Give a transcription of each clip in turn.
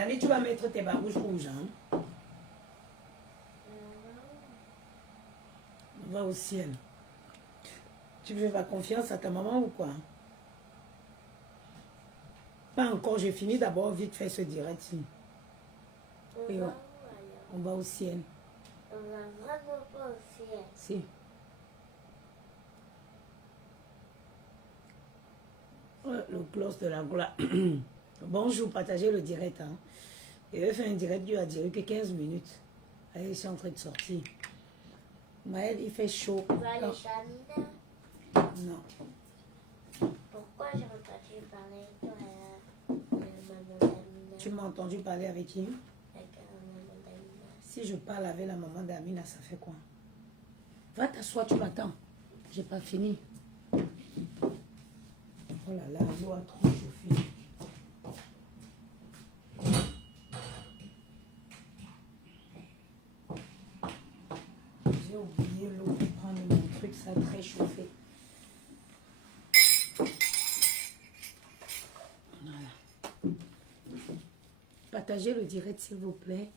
Jani, tu vas mettre tes babouches rouges, hein? On va au ciel. Tu veux faire confiance à ta maman ou quoi? Pas encore, j'ai fini d'abord vite faire ce direct-ci. Et on va au ciel. On va vraiment pas au ciel. Si. Le cloche de la gloire. Bonjour, partagez le direct. Hein. Je vais faire un direct, Dieu a duré que 15 minutes. Allez, je suis en train de sortir. Maël, il fait chaud. Tu vas aller chez Amina? Non. Pourquoi j'ai entendu parler de toi à maman d'Amina? Tu m'as entendu parler avec qui? Avec maman d'Amina. Si je parle avec la maman d'Amina, ça fait quoi? Va t'asseoir, tu m'attends. J'ai pas fini. Oh là là, l'eau a trop chauffé. J'ai oublié l'eau pour prendre mon truc, ça a très chauffé. Voilà. Partagez le direct s'il vous plaît.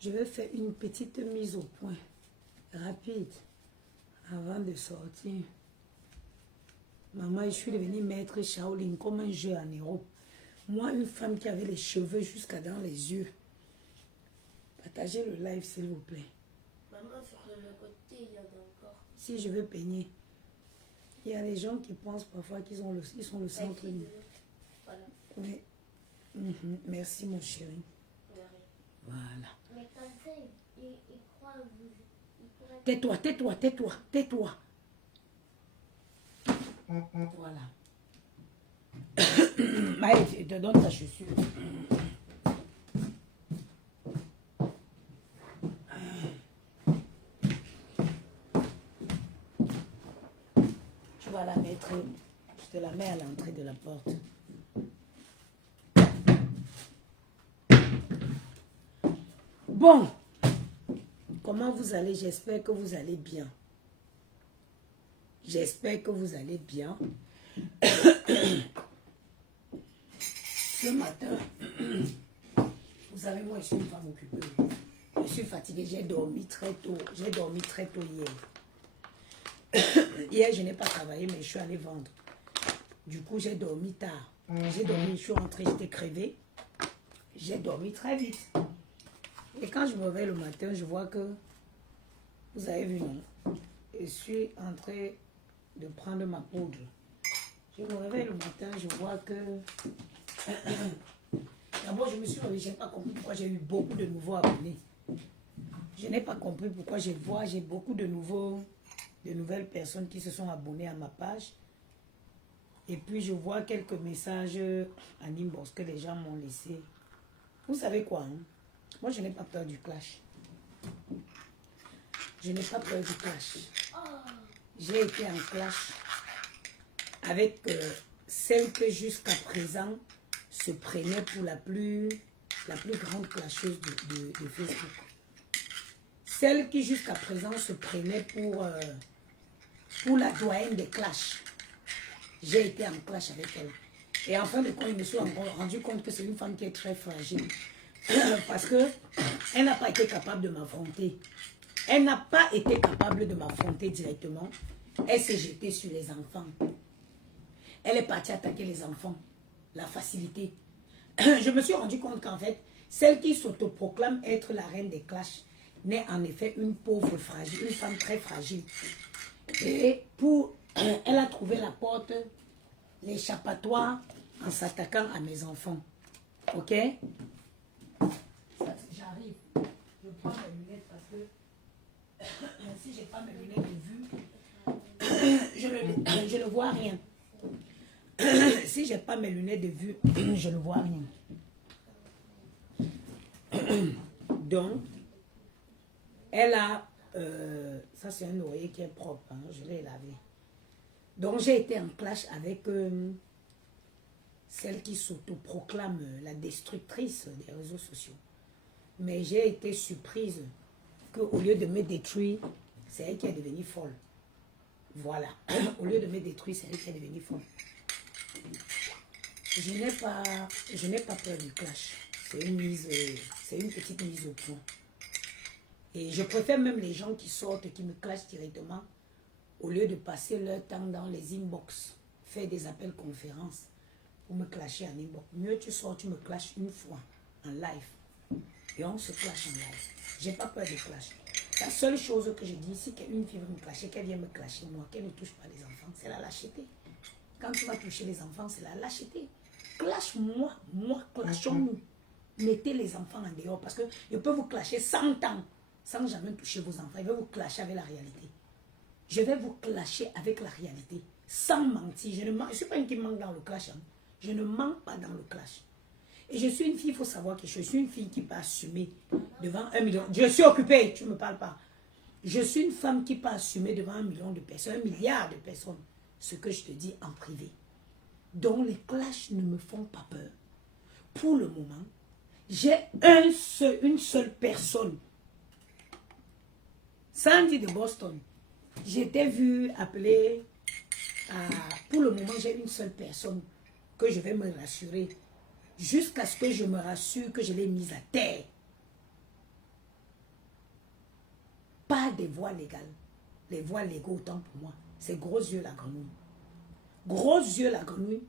Je vais faire une petite mise au point rapide avant de sortir. Maman, je suis devenue maître Shaolin comme un jeu en Europe. Moi, une femme qui avait les cheveux jusqu'à dans les yeux. Partagez le live s'il vous plaît. Maman, sur le côté, il y en a encore. Si je veux peigner. Il y a des gens qui pensent parfois qu'ils sont le centre. Voilà. Oui. Merci mon chéri. Voilà. Mais comme ça, il croit vous. Tais-toi, tais-toi, tais-toi, tais-toi. Voilà. Maëlle, je te donne ta chaussure. Tu vas la mettre, je te la mets à l'entrée de la porte. Bon, comment vous allez? J'espère que vous allez bien. J'espère que vous allez bien. Ce matin, vous savez, moi, je suis une femme occupée. Je suis fatiguée, j'ai dormi très tôt. J'ai dormi très tôt hier. Hier, je n'ai pas travaillé, mais je suis allée vendre. Du coup, j'ai dormi tard. J'ai dormi, je suis rentrée, j'étais crevée. J'ai dormi très vite. Et quand je me réveille le matin, je vois que, vous avez vu, non? Je suis en train de prendre ma poudre. Je me réveille le matin, je vois que... D'abord, je me suis réveillée, je n'ai pas compris pourquoi j'ai eu beaucoup de nouveaux abonnés. Je n'ai pas compris pourquoi j'ai beaucoup de nouvelles personnes qui se sont abonnées à ma page. Et puis, je vois quelques messages en inbox que les gens m'ont laissé. Vous savez quoi, hein? Moi, je n'ai pas peur du clash. Je n'ai pas peur du clash. J'ai été en clash avec celle que jusqu'à présent se prenait pour la plus grande clasheuse de Facebook. Celle qui jusqu'à présent se prenait pour la doyenne des clashs. J'ai été en clash avec elle. Et en fin de compte, je me suis rendu compte que c'est une femme qui est très fragile. Parce qu'elle n'a pas été capable de m'affronter. Elle n'a pas été capable de m'affronter directement. Elle s'est jetée sur les enfants. Elle est partie attaquer les enfants. La facilité. Je me suis rendu compte qu'en fait, celle qui s'autoproclame être la reine des clashs n'est en effet une pauvre fragile, une femme très fragile. Et elle a trouvé la porte, l'échappatoire en s'attaquant à mes enfants. Ok? J'arrive. Je prends mes lunettes parce que si je n'ai pas mes lunettes de vue, je ne vois rien. Si je n'ai pas mes lunettes de vue, je ne vois rien. Donc, elle a... ça, c'est un oreiller qui est propre. Hein, je l'ai lavé. Donc, j'ai été en clash avec celle qui s'autoproclame la destructrice des réseaux sociaux. Mais j'ai été surprise qu'au lieu de me détruire, c'est elle qui est devenue folle. Voilà. Au lieu de me détruire, c'est elle qui est devenue folle. Je n'ai pas peur du clash. c'est une petite mise au point. Et je préfère même les gens qui sortent, qui me clashent directement, au lieu de passer leur temps dans les inbox, faire des appels conférences pour me clasher en inbox. Mieux tu sors, tu me clashes une fois en live. Et on se clash en live. J'ai pas peur de clash. La seule chose que je dis, si une fille veut me clasher, qu'elle vienne me clasher moi, qu'elle ne touche pas les enfants, c'est la lâcheté. Quand tu vas toucher les enfants, c'est la lâcheté. Clash-moi, clashons-nous. Mettez les enfants en dehors parce que je peux vous clasher 100 ans sans jamais toucher vos enfants. Je vais vous clasher avec la réalité. Je vais vous clasher avec la réalité, sans mentir. Je ne suis pas une qui manque dans le clash. Hein. Je ne manque pas dans le clash. Et je suis une fille, il faut savoir que je suis une fille qui peut assumer devant 1 million. Je suis occupée, tu ne me parles pas. Je suis une femme qui peut assumer devant 1 million de personnes, 1 milliard de personnes, ce que je te dis en privé. Donc les clashs ne me font pas peur. Pour le moment, j'ai une seule personne. Sandy de Boston. J'étais vue appeler pour le moment, j'ai une seule personne que je vais me rassurer. Jusqu'à ce que je me rassure que je l'ai mise à terre. Pas des voies légales. Les voies légaux, autant pour moi. C'est gros yeux la grenouille. Gros yeux la grenouille.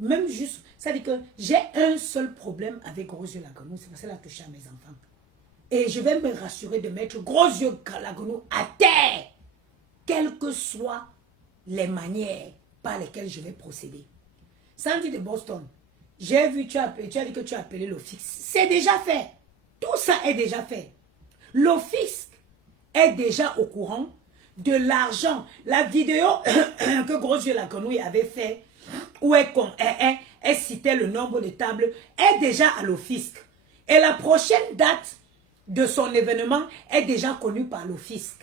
Même juste, ça dit que j'ai un seul problème avec gros yeux la grenouille. C'est parce qu'elle a touché à mes enfants. Et je vais me rassurer de mettre gros yeux la grenouille à terre. Quelles que soient les manières par lesquelles je vais procéder. Sandy de Boston, j'ai vu, tu as dit que tu as appelé l'office. C'est déjà fait. Tout ça est déjà fait. L'office est déjà au courant de l'argent. La vidéo que Gros Yeux la Grenouille avait fait, où elle citait le nombre de tables, est déjà à l'office. Et la prochaine date de son événement est déjà connue par l'office.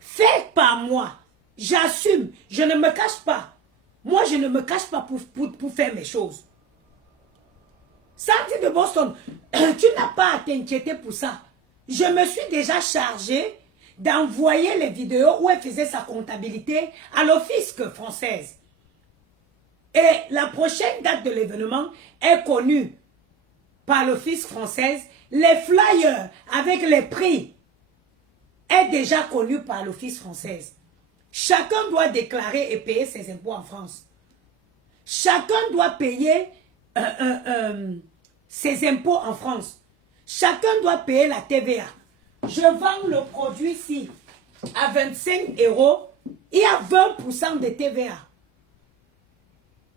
Fait par moi. J'assume. Je ne me cache pas. Moi, je ne me cache pas pour faire mes choses. Sandy de Boston, tu n'as pas à t'inquiéter pour ça. Je me suis déjà chargée d'envoyer les vidéos où elle faisait sa comptabilité à l'office française. Et la prochaine date de l'événement est connue par l'office française. Les flyers avec les prix est déjà connu par l'office française. Chacun doit déclarer et payer ses impôts en France. Chacun doit payer ses impôts en France. Chacun doit payer la TVA. Je vends le produit ici à 25 €. Il y a 20% de TVA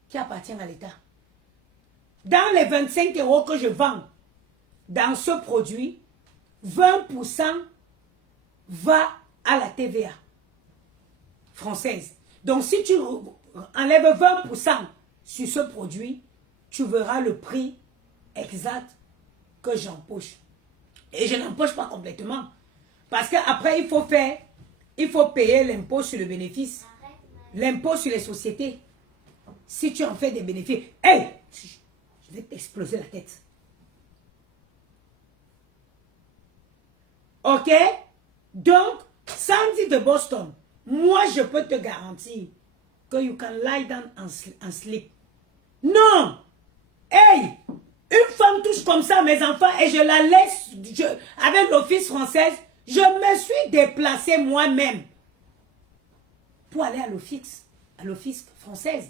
qui appartient à l'État. Dans les 25 € que je vends dans ce produit, 20% va à la TVA française. Donc si tu enlèves 20% sur ce produit, tu verras le prix exact que j'empoche. Et je n'empoche pas complètement. Parce qu'après, il faut payer l'impôt sur le bénéfice. L'impôt sur les sociétés. Si tu en fais des bénéfices, hey, je vais t'exploser la tête. Ok? Donc, Sandy de Boston, moi je peux te garantir que you can lie down and sleep. Non! Hey! Une femme touche comme ça à mes enfants et je la laisse avec l'office française. Je me suis déplacée moi-même pour aller à l'office française.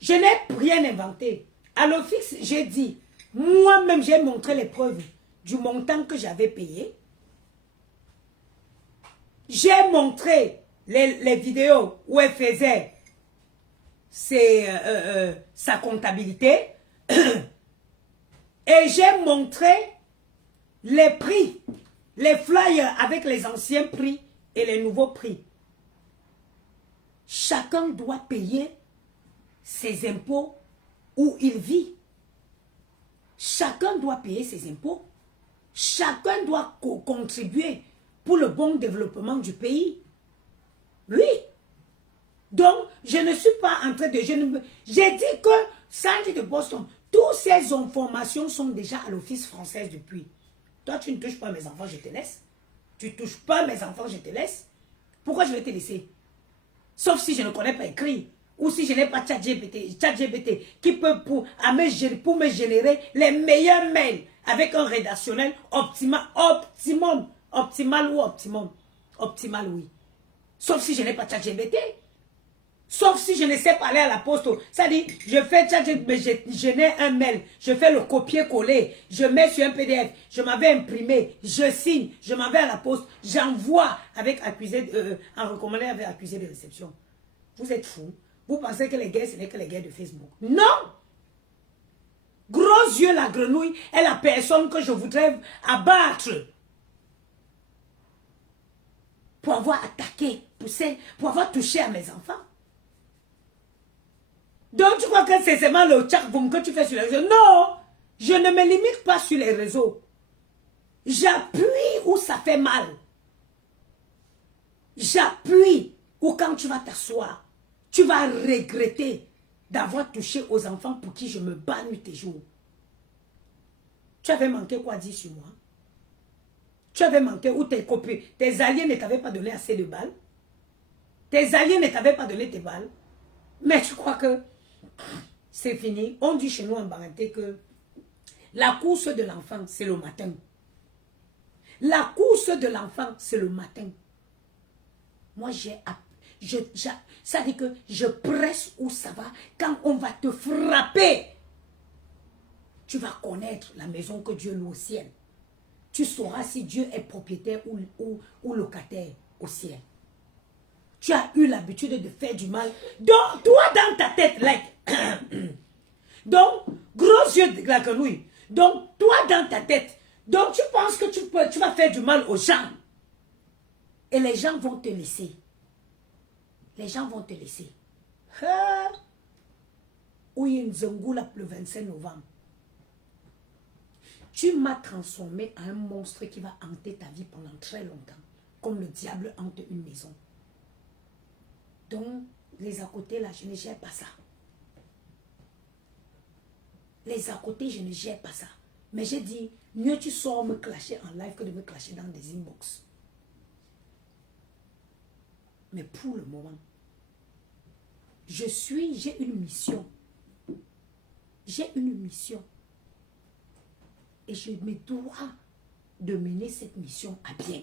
Je n'ai rien inventé. À l'office, j'ai dit, moi-même j'ai montré les preuves du montant que j'avais payé. J'ai montré les vidéos où elle faisait sa comptabilité. Et j'ai montré les prix, les flyers avec les anciens prix et les nouveaux prix. Chacun doit payer ses impôts où il vit. Chacun doit payer ses impôts. Chacun doit contribuer pour le bon développement du pays. Oui. Donc, je ne suis pas en train de... J'ai dit que Sandy de Boston, toutes ces informations sont déjà à l'office français depuis. Toi, tu ne touches pas mes enfants, je te laisse. Tu ne touches pas mes enfants, je te laisse. Pourquoi je vais te laisser? Sauf si je ne connais pas écrit. ou si je n'ai pas ChatGPT qui peut pour me générer les meilleurs mails avec un rédactionnel optimal ou optimum. Optimal, oui. Sauf si je n'ai pas ChatGPT. Sauf si je ne sais pas aller à la poste. Ça dit, je fais ChatGPT, je n'ai un mail, je fais le copier-coller, je mets sur un PDF, je m'avais imprimé, je signe, je m'en vais à la poste, j'envoie avec accusé, en recommandé avec accusé de réception. Vous êtes fous. Vous pensez que les gays, ce n'est que les gays de Facebook. Non! Gros yeux, la grenouille est la personne que je voudrais abattre pour avoir attaqué, poussé, pour avoir touché à mes enfants. Donc tu crois que c'est seulement le tchak-boum que tu fais sur les réseaux? Non! Je ne me limite pas sur les réseaux. J'appuie où ça fait mal. J'appuie où quand tu vas t'asseoir, tu vas regretter d'avoir touché aux enfants pour qui je me bats nuit et jour. Tu avais manqué quoi dire sur moi? Tu avais manqué où tes copains, tes alliés ne t'avaient pas donné assez de balles? Tes alliés ne t'avaient pas donné tes balles? Mais tu crois que c'est fini? On dit chez nous en Baranté que la course de l'enfant, c'est le matin. La course de l'enfant, c'est le matin. Moi, ça dit que je presse où ça va. Quand on va te frapper, tu vas connaître la maison que Dieu loue au ciel. Tu sauras si Dieu est propriétaire ou locataire au ciel. Tu as eu l'habitude de faire du mal. Donc, toi dans ta tête, donc, gros yeux de la grenouille. Donc, toi dans ta tête, donc tu penses que tu vas faire du mal aux gens. Et les gens vont te laisser. Les gens vont te laisser. Oui, Nzongoula le 25 novembre. Tu m'as transformé en un monstre qui va hanter ta vie pendant très longtemps. Comme le diable hante une maison. Donc, les à côté, là, je ne gère pas ça. Les à côté, je ne gère pas ça. Mais j'ai dit, mieux tu sors me clasher en live que de me clasher dans des inbox. Mais pour le moment, j'ai une mission. J'ai une mission. Et je me dois de mener cette mission à bien.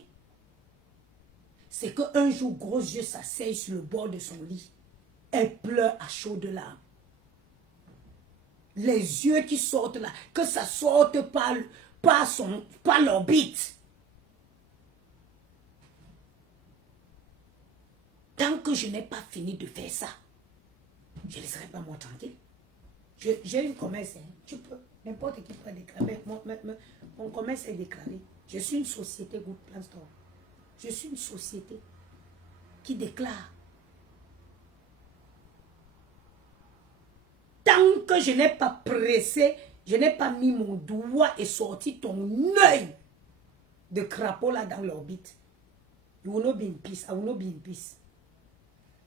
C'est qu'un jour, gros yeux s'asseye sur le bord de son lit. Elle pleure à chaudes larmes. Les yeux qui sortent là, que ça sorte par l'orbite. Tant que je n'ai pas fini de faire ça, je ne laisserai pas moi tranquille. J'ai une commerce, hein. Tu peux, n'importe qui peut déclarer. Mon commerce est déclaré. Je suis une société Good Plan Store. Je suis une société qui déclare. Tant que je n'ai pas pressé, je n'ai pas mis mon doigt et sorti ton œil de crapaud là dans l'orbite. You will not be in peace. I will not be in peace.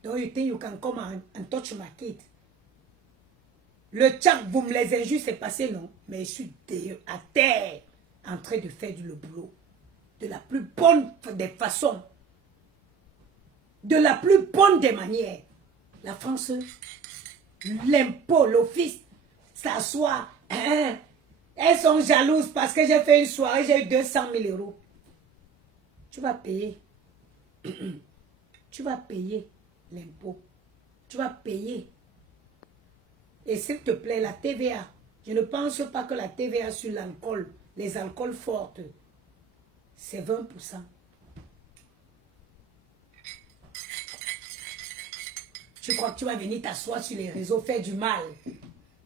Donc you think you can come and touch my kid. Le tchak boum, les injures, c'est passé, non? Mais je suis à terre en train de faire le boulot. De la plus bonne des façons. De la plus bonne des manières. La France, l'impôt, l'office, s'assoit. Elles sont jalouses parce que j'ai fait une soirée, j'ai eu 200 000 euros. Tu vas payer. Tu vas payer l'impôt. Tu vas payer. Et s'il te plaît, la TVA. Je ne pense pas que la TVA sur l'alcool, les alcools fortes, c'est 20%. Tu crois que tu vas venir t'asseoir sur les réseaux, faire du mal.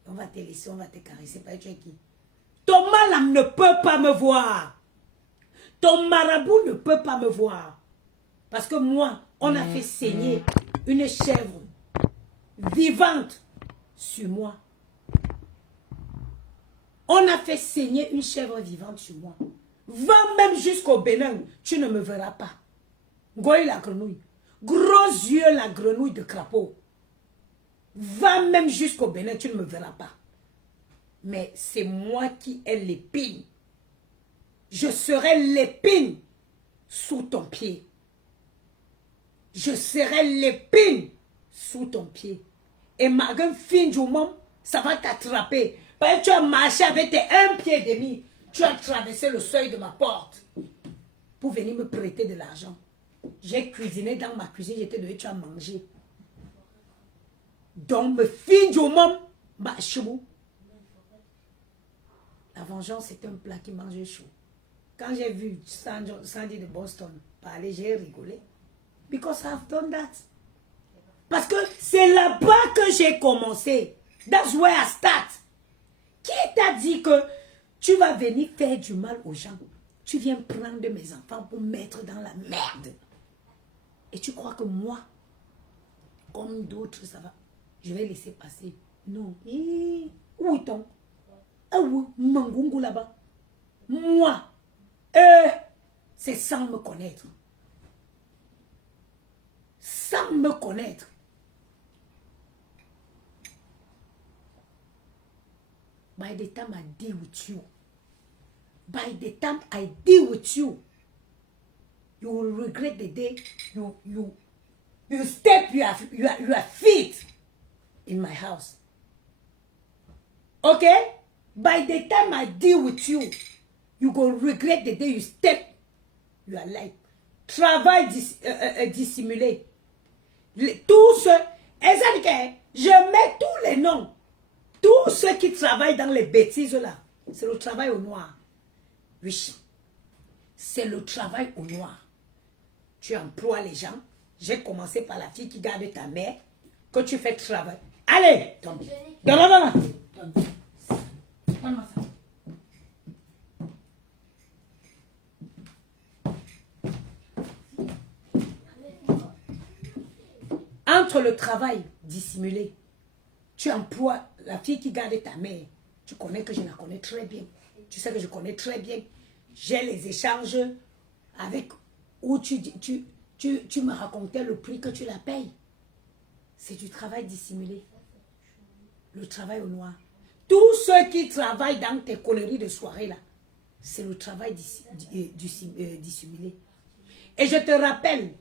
On va te laisser, on va te caresser. Pas tu es qui? Ton mal ne peut pas me voir. Ton marabout ne peut pas me voir. Parce que moi, on a fait saigner une chèvre vivante sur moi. On a fait saigner une chèvre vivante sur moi. Va même jusqu'au Bénin, tu ne me verras pas. Goy la grenouille. Gros yeux la grenouille de crapaud. Va même jusqu'au Bénin, tu ne me verras pas. Mais c'est moi qui ai l'épine. Je serai l'épine sous ton pied. Je serai l'épine sous ton pied. Et malgré fin du moment, ça va t'attraper. Parce que tu as marché avec tes 1 pied et demi. Tu as traversé le seuil de ma porte pour venir me prêter de l'argent. J'ai cuisiné dans ma cuisine, j'étais donné, tu as mangé. Donc, me fin du moment, bah, chou. La vengeance, c'est un plat qui mange chaud. Quand j'ai vu Sandy de Boston parler, j'ai rigolé. Because I've done that. Parce que c'est là-bas que j'ai commencé. That's where I start. Qui t'a dit que tu vas venir faire du mal aux gens? Tu viens prendre mes enfants pour mettre dans la merde. Et tu crois que moi, comme d'autres, ça va, je vais laisser passer? Non. Où est-on? Ah oui, Mangungu là-bas. Moi, c'est sans me connaître. Sans me connaître. By the time I deal with you, by the time I deal with you, you will regret the day you step your feet in my house. Okay? By the time I deal with you, you will regret the day you step your life. Travail dissimulé. Tous ceux, je mets tous les noms. Tous ceux qui travaillent dans les bêtises là, c'est le travail au noir. Oui, c'est le travail au noir. Tu emploies les gens. J'ai commencé par la fille qui garde ta mère, que tu fais travail. Allez, tombe. Donne-moi. Donne-moi ça. Entre le travail dissimulé, tu emploies la fille qui garde ta mère. Tu connais que je la connais très bien. Tu sais que je connais très bien. J'ai les échanges avec où tu me racontais le prix que tu la payes. C'est du travail dissimulé. Le travail au noir. Tous ceux qui travaillent dans tes conneries de soirée là, c'est le travail dissimulé. Et je te rappelle,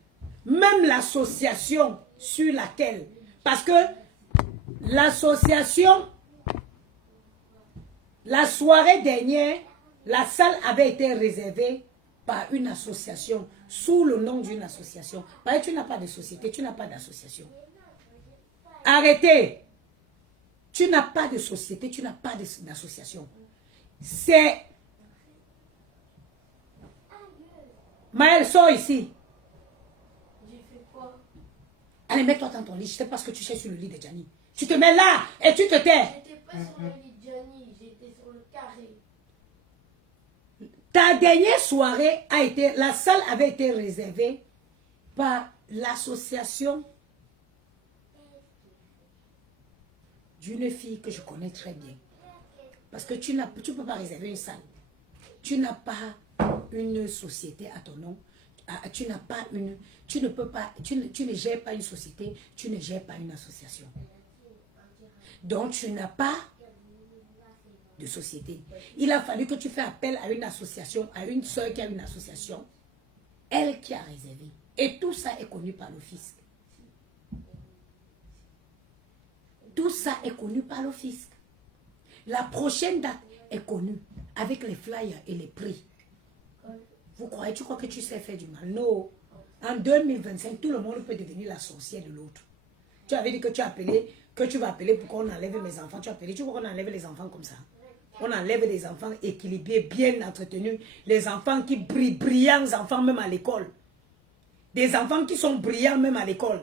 même l'association sur laquelle, parce que l'association, la soirée dernière, la salle avait été réservée par une association, sous le nom d'une association. Parce que tu n'as pas de société, tu n'as pas d'association. Arrêtez. Tu n'as pas de société, tu n'as pas d'association. C'est... Maëlle, sors ici. Allez, mets-toi dans ton lit. Je ne sais pas ce que tu cherches sur le lit de Gianni. Tu te mets là et tu te tais. J'étais pas sur le lit de Gianni, j'étais sur le carré. Ta dernière soirée a été... La salle avait été réservée par l'association d'une fille que je connais très bien. Parce que tu ne peux pas réserver une salle. Tu n'as pas une société à ton nom. Tu n'as pas une... Tu ne peux pas... Tu ne gères pas une société. Tu ne gères pas une association. Donc, tu n'as pas de société. Il a fallu que tu fasses appel à une association, à une soeur qui a une association. Elle qui a réservé. Et tout ça est connu par le fisc. Tout ça est connu par le fisc. La prochaine date est connue avec les flyers et les prix. Vous croyez, tu crois que tu sais faire du mal? Non. En 2025, tout le monde peut devenir la sorcière de l'autre. Tu avais dit que tu as appelé, que tu vas appeler pour qu'on enlève mes enfants. Tu as appelé, tu vois qu'on enlève les enfants comme ça. On enlève des enfants équilibrés, bien entretenus. Les enfants qui brillent, brillants enfants même à l'école. Des enfants qui sont brillants même à l'école.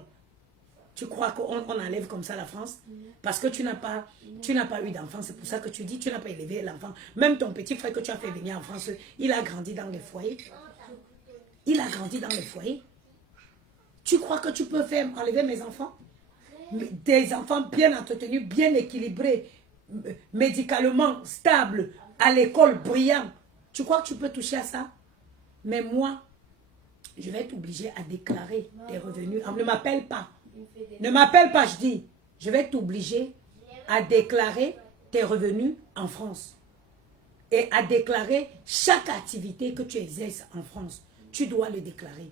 Tu crois qu'on enlève comme ça la France? Parce que tu n'as pas eu d'enfant. C'est pour ça que tu dis tu n'as pas élevé l'enfant. Même ton petit frère que tu as fait venir en France, il a grandi dans les foyers. Il a grandi dans les foyers. Tu crois que tu peux faire enlever mes enfants? Des enfants bien entretenus, bien équilibrés, médicalement stables, à l'école, brillants. Tu crois que tu peux toucher à ça? Mais moi, je vais être obligée à déclarer tes revenus. Ne m'appelle pas. Ne m'appelle pas, je dis. Je vais t'obliger à déclarer tes revenus en France. Et à déclarer chaque activité que tu exerces en France. Tu dois le déclarer.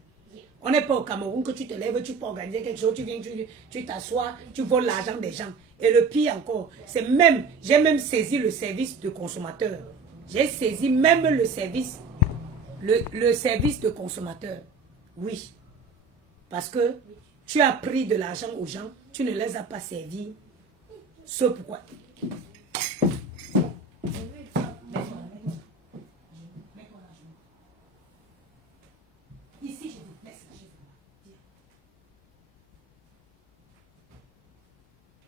On n'est pas au Cameroun que tu te lèves, tu peux organiser quelque chose, tu viens, tu t'assois, tu voles l'argent des gens. Et le pire encore, c'est même, j'ai même saisi le service de consommateur. J'ai saisi même le service de consommateur. Oui. Parce que tu as pris de l'argent aux gens, tu ne les as pas servis. Ce pourquoi. Ici, je vous laisse la chaise.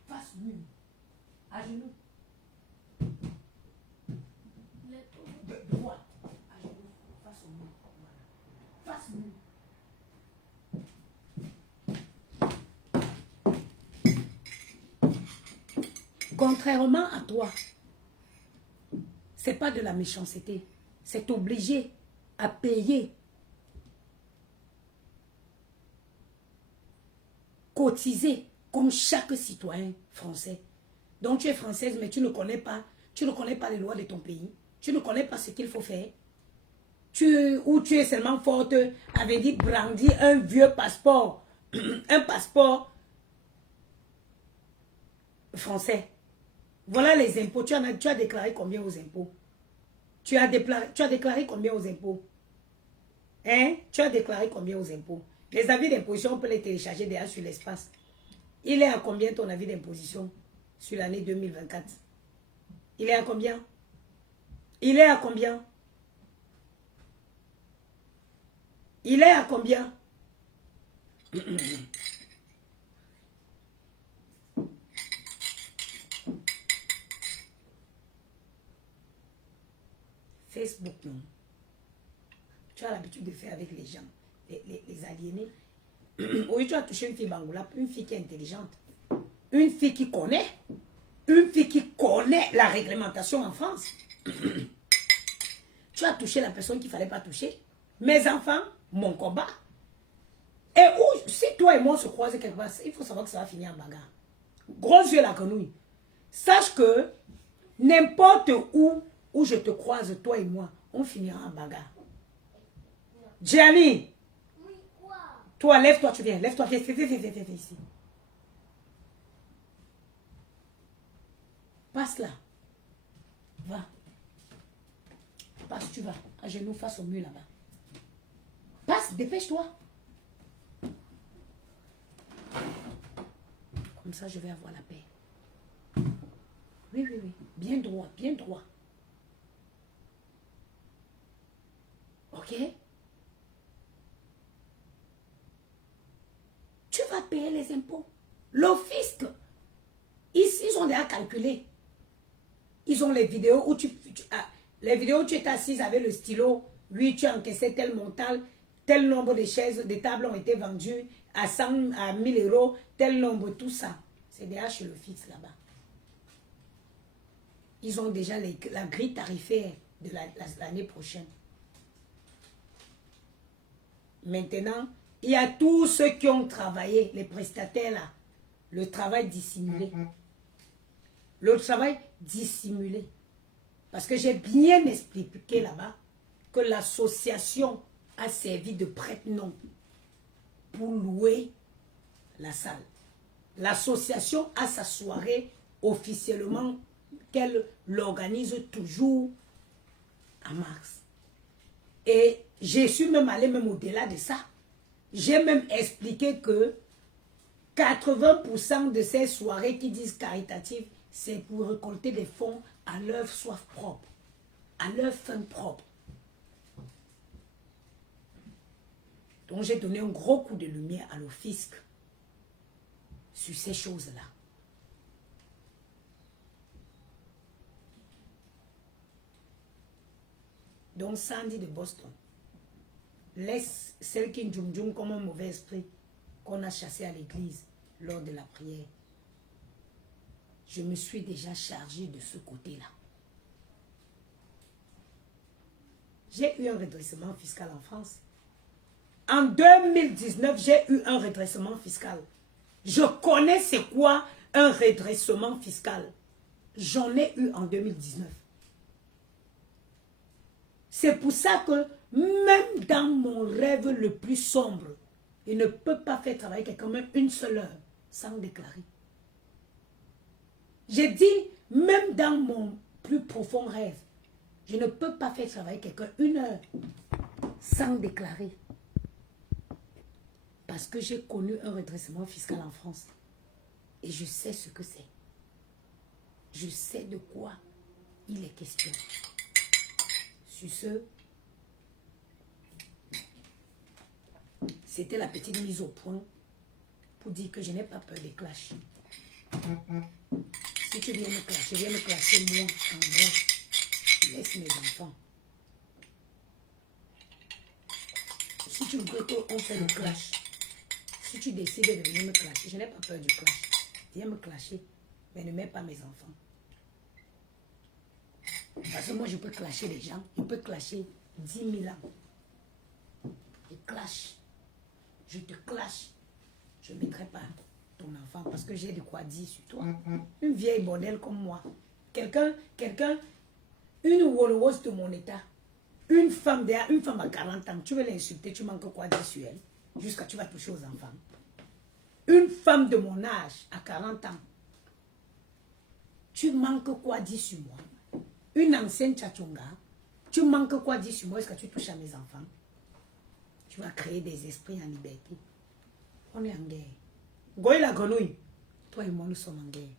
Face nue. À genoux. De droit. À genoux. Face au mur. Voilà. Face nue. Contrairement à toi, c'est pas de la méchanceté. C'est obligé à payer. Cotiser comme chaque citoyen français. Donc tu es française, mais tu ne connais pas les lois de ton pays. Tu ne connais pas ce qu'il faut faire. Ou tu es seulement forte, avait dit brandir un vieux passeport. Un passeport français. Voilà les impôts. Tu as déclaré combien aux impôts? Tu as déclaré combien aux impôts? Hein? Tu as déclaré combien aux impôts? Les avis d'imposition, on peut les télécharger déjà sur l'espace. Il est à combien ton avis d'imposition sur l'année 2024? Il est à combien? Il est à combien? Il est à combien? Facebook, non. Tu as l'habitude de faire avec les gens, les aliénés. Oui, tu as touché une fille bangoula, une fille qui est intelligente, une fille qui connaît la réglementation en France. Tu as touché la personne qu'il ne fallait pas toucher. Mes enfants, mon combat. Et si toi et moi on se croisent quelque part, il faut savoir que ça va finir en bagarre. Gros yeux la grenouille. Sache que n'importe où je te croise, toi et moi, on finira en bagarre. Gianni, Oui, quoi? toi, lève-toi, tu viens. Lève-toi, viens ici. Passe là. Va. Passe, tu vas. À genoux, face au mur là-bas. Passe, dépêche-toi. Comme ça, je vais avoir la paix. Oui, oui, oui. Bien droit, bien droit. Ok? Tu vas payer les impôts. Le fisc, ils ont déjà calculé. Ils ont les vidéos où les vidéos où tu es assise avec le stylo. Oui, tu as encaissé tel montant, tel nombre de chaises, de tables ont été vendues à 100, à 1000 euros, tel nombre, tout ça. C'est déjà chez le fisc là-bas. Ils ont déjà la grille tarifaire de l'année prochaine. Maintenant, il y a tous ceux qui ont travaillé, les prestataires là, le travail dissimulé. Le travail dissimulé. Parce que j'ai bien expliqué là-bas que l'association a servi de prête-nom pour louer la salle. L'association a sa soirée officiellement qu'elle l'organise toujours en mars. Et je suis même allé même au-delà de ça. J'ai même expliqué que 80% de ces soirées qui disent caritatives, c'est pour récolter des fonds à leur soif propre, à leur fin propre. Donc j'ai donné un gros coup de lumière à l'office sur ces choses-là. Donc Sandy de Boston, laisse celle qui djum comme un mauvais esprit qu'on a chassé à l'église lors de la prière. Je me suis déjà chargée de ce côté-là. J'ai eu un redressement fiscal en France. En 2019, j'ai eu un redressement fiscal. Je connais c'est quoi un redressement fiscal. J'en ai eu en 2019. C'est pour ça que même dans mon rêve le plus sombre, Il ne peut pas faire travailler quelqu'un même une seule heure sans déclarer. J'ai dit, même dans mon plus profond rêve, je ne peux pas faire travailler quelqu'un une heure sans déclarer. Parce que j'ai connu un redressement fiscal en France. Et je sais ce que c'est. Je sais de quoi il est question. Sur ce, c'était la petite mise au point pour dire que je n'ai pas peur des clashs. Si tu viens me clasher moi en vrai, laisse mes enfants. Si tu veux qu'on fait le clash, si tu décides de venir me clasher, je n'ai pas peur du clash. Viens me clasher, mais ne mets pas mes enfants. Parce que moi, je peux clasher les gens. Je peux clasher 10 000 ans. Je clash. Je te clash. Je ne mettrai pas ton enfant parce que j'ai de quoi dire sur toi. Une vieille bordelle comme moi. Quelqu'un, une Wollos de mon état. Une femme à 40 ans. Tu veux l'insulter, tu manques quoi dire sur elle? Jusqu'à tu vas toucher aux enfants. Une femme de mon âge, à 40 ans. Tu manques quoi dire sur moi? Une ancienne tchatchonga, tu manques quoi dire sur moi? Est-ce que tu touches à mes enfants? Tu vas créer des esprits en liberté. On est en guerre. Goye la grenouille. Toi et moi, nous sommes en guerre.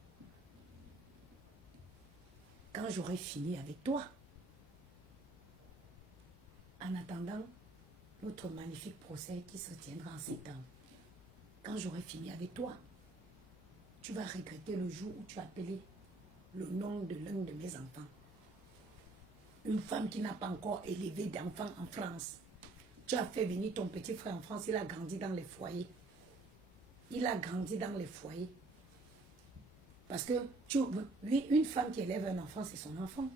Quand j'aurai fini avec toi, en attendant notre magnifique procès qui se tiendra en septembre, quand j'aurai fini avec toi, tu vas regretter le jour où tu as appelé le nom de l'un de mes enfants. Une femme qui n'a pas encore élevé d'enfants en France. Tu as fait venir ton petit frère en France, il a grandi dans les foyers. Il a grandi dans les foyers. Parce que, oui, une femme qui élève un enfant, c'est son enfant.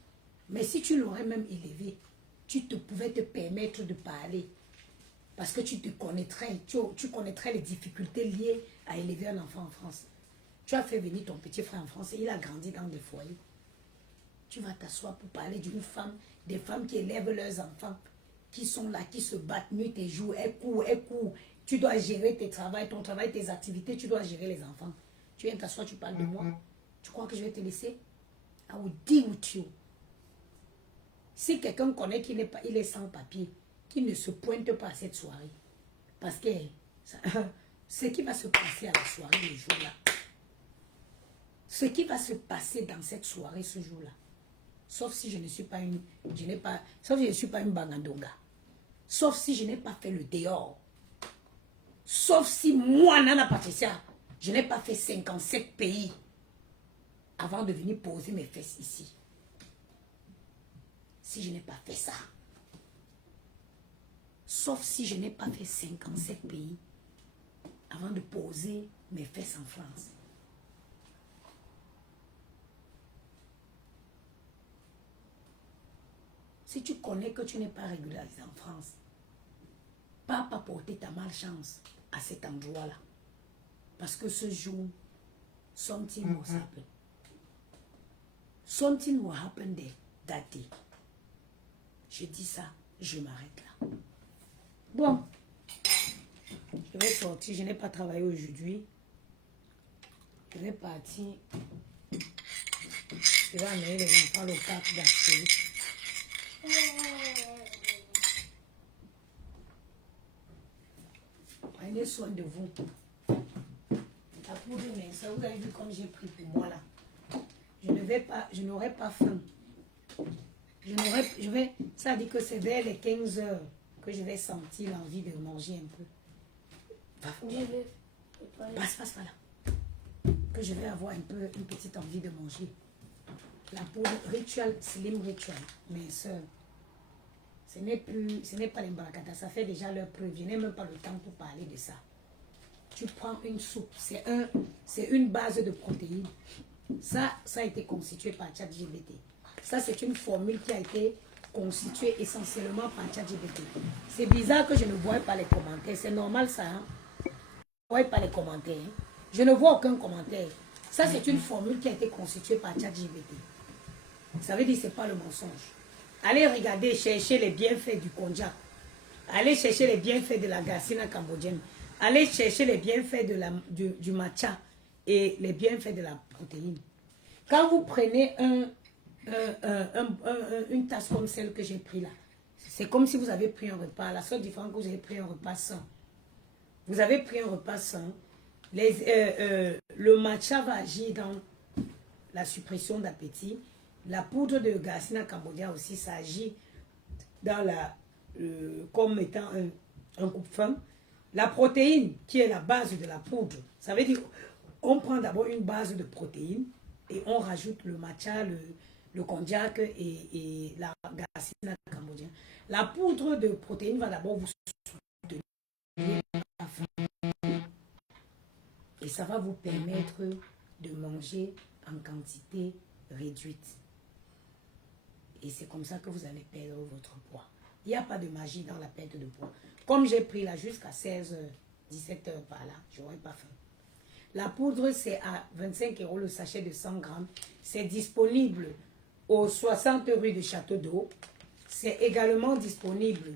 Mais si tu l'aurais même élevé, tu pouvais te permettre de parler. Parce que tu te connaîtrais, tu connaîtrais les difficultés liées à élever un enfant en France. Tu as fait venir ton petit frère en France et il a grandi dans des foyers. Tu vas t'asseoir pour parler d'une femme, des femmes qui élèvent leurs enfants, qui sont là, qui se battent nuit et jour, elles courent. Tu dois gérer ton travail, tes activités, tu dois gérer les enfants. Tu viens t'asseoir, tu parles de moi. Tu crois que je vais te laisser? I will deal with you. Si quelqu'un connaît qu'il est sans papier, qu'il ne se pointe pas à cette soirée, parce que ce qui va se passer à la soirée le jour-là, ce qui va se passer dans cette soirée ce jour-là, sauf si je ne suis pas sauf si je ne suis pas une Bangandonga, sauf si je n'ai pas fait le dehors, sauf si moi, Nana Patricia, je n'ai pas fait 57 pays avant de venir poser mes fesses ici. Si je n'ai pas fait ça, sauf si je n'ai pas fait 57 pays avant de poser mes fesses en France. Si tu connais que tu n'es pas régularisé en France, pas porter ta malchance à cet endroit-là. Parce que ce jour, something will happen. Something will happen there, that day. Je dis ça, je m'arrête là. Bon, je vais sortir, je n'ai pas travaillé aujourd'hui. Je vais partir. Je vais amener les enfants au parc d'Astérix. Prenez soin de vous. La poudre mince, vous avez vu comme j'ai pris pour moi là. Je n'aurai pas faim. Ça dit que c'est vers les 15 heures que je vais sentir l'envie de manger un peu. Passe là. Que je vais avoir une petite envie de manger. La poudre ritual, slim ritual. Mais ce n'est pas les mbarakata, ça fait déjà leur preuve. Je n'ai même pas le temps pour parler de ça. Tu prends une soupe, c'est une base de protéines. Ça a été constitué par ChatGPT. Ça, c'est une formule qui a été constituée essentiellement par ChatGPT. C'est bizarre que je ne vois pas les commentaires. C'est normal ça. Hein? Je ne vois pas les commentaires. Hein? Je ne vois aucun commentaire. Ça, c'est une formule qui a été constituée par ChatGPT. Ça veut dire que ce n'est pas le mensonge. Allez regarder, chercher les bienfaits du konjac. Allez chercher les bienfaits de la garcina cambodgienne. allez chercher les bienfaits du matcha et les bienfaits de la protéine. Quand vous prenez une tasse comme celle que j'ai pris là, c'est comme si vous avez pris un repas. La seule différence que vous avez pris un repas sain. Vous avez pris un repas sain. Le matcha va agir dans la suppression d'appétit. La poudre de Garcinia Cambodia aussi, ça agit dans comme étant un coupe-faim. La protéine, qui est la base de la poudre, ça veut dire on prend d'abord une base de protéines et on rajoute le matcha, le konjac et la Garcinia Cambodia. La poudre de protéines va d'abord vous soutenir et ça va vous permettre de manger en quantité réduite. Et c'est comme ça que vous allez perdre votre poids. Il n'y a pas de magie dans la perte de poids. Comme j'ai pris là jusqu'à 16h, 17h par là, je n'aurai pas faim. La poudre, c'est à 25 € le sachet de 100 grammes. C'est disponible au 60 rue de Château d'Eau. C'est également disponible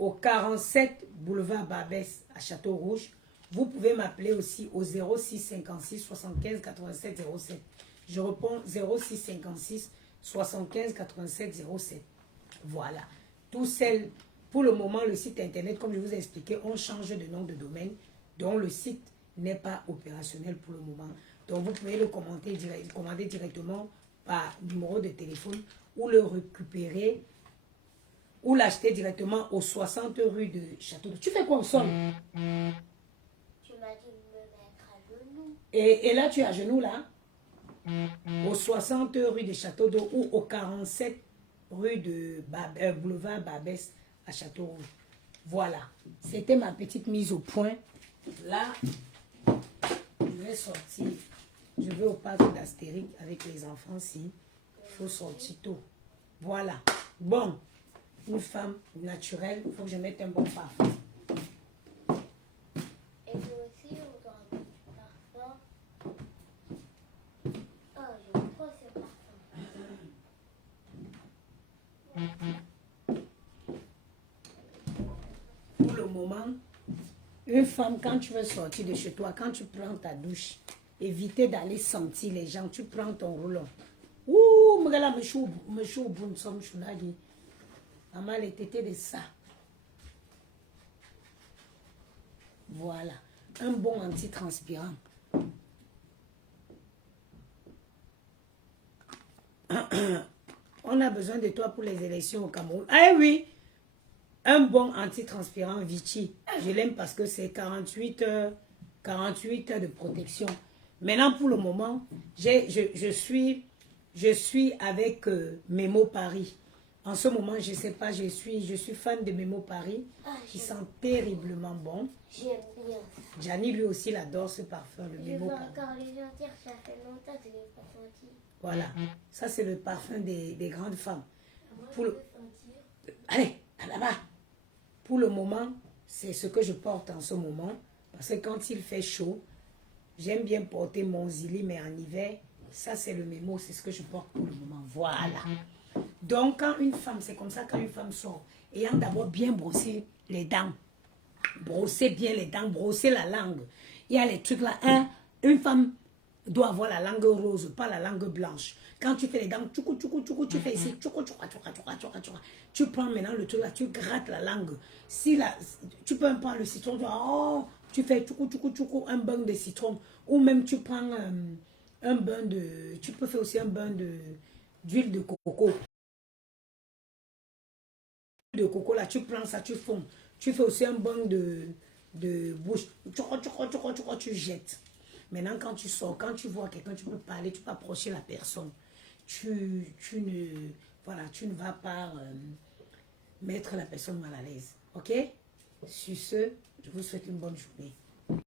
au 47 boulevard Barbès à Château-Rouge. Vous pouvez m'appeler aussi au 06 56 75 87 07. Je réponds 06 56 75 87 07. Voilà. Tout celle, pour le moment, le site internet, comme je vous ai expliqué, on change de nom de domaine. Donc le site n'est pas opérationnel pour le moment. Donc vous pouvez le commander directement par numéro de téléphone ou le récupérer ou l'acheter directement au 60 rue de Château. Tu fais quoi au sol? Tu m'as dit de me mettre à genoux. Et là, tu es à genoux, là? Au 60 rue de Château d'Eau ou au 47 rue de boulevard Barbès à Château-Rouge. Voilà. C'était ma petite mise au point. Là, je vais sortir. Je vais au parc d'Astérix avec les enfants ici. Il faut sortir tôt. Voilà. Bon. Une femme naturelle, il faut que je mette un bon parfum. Et toi aussi, on doit mettre du parfum. Oh, j'aime trop ce parfum. Pour le moment, une femme, quand tu veux sortir de chez toi, quand tu prends ta douche, évitez d'aller sentir les gens. Tu prends ton rouleau. Ouh, regarde, me chou, bon, somme, chounadi. Maman, les tétés de ça. Voilà. Un bon antitranspirant. On a besoin de toi pour les élections au Cameroun. Ah oui! Un bon antitranspirant Vichy. Je l'aime parce que c'est 48 heures de protection. Maintenant, pour le moment, je suis avec Memo Paris. En ce moment, je ne sais pas, je suis fan de Memo Paris, qui sent terriblement bon. J'aime bien. Gianni, lui aussi, il adore ce parfum, le Je Memo veux Paris. encore les gens dire, ça fait longtemps que je n'ai pas senti. Voilà, ça c'est le parfum des grandes femmes. Moi, Pour je le... veux sentir. Allez, là-bas. Pour le moment, c'est ce que je porte en ce moment. Parce que quand il fait chaud, j'aime bien porter mon Zili, mais en hiver, ça c'est le Memo, c'est ce que je porte pour le moment. Voilà. Donc, quand une femme, c'est comme ça, quand une femme sort, ayant d'abord bien brossé les dents, brosser bien les dents, brosser la langue. Il y a les trucs là. Une femme doit avoir la langue rose, pas la langue blanche. Quand tu fais les dents, tu fais ici, tu prends maintenant le truc là, tu grattes la langue. Si tu peux prendre le citron, tu fais un bain de citron. Ou même tu prends un bain de... Tu peux faire aussi un bain d'huile de coco. De coco là, tu prends ça, tu fonds. Tu fais aussi un bain de bouche. Tu jettes. Maintenant, quand tu sors, quand tu vois quelqu'un, tu peux parler, tu peux approcher la personne. Tu ne vas pas mettre la personne mal à l'aise. Ok? Sur ce, je vous souhaite une bonne journée.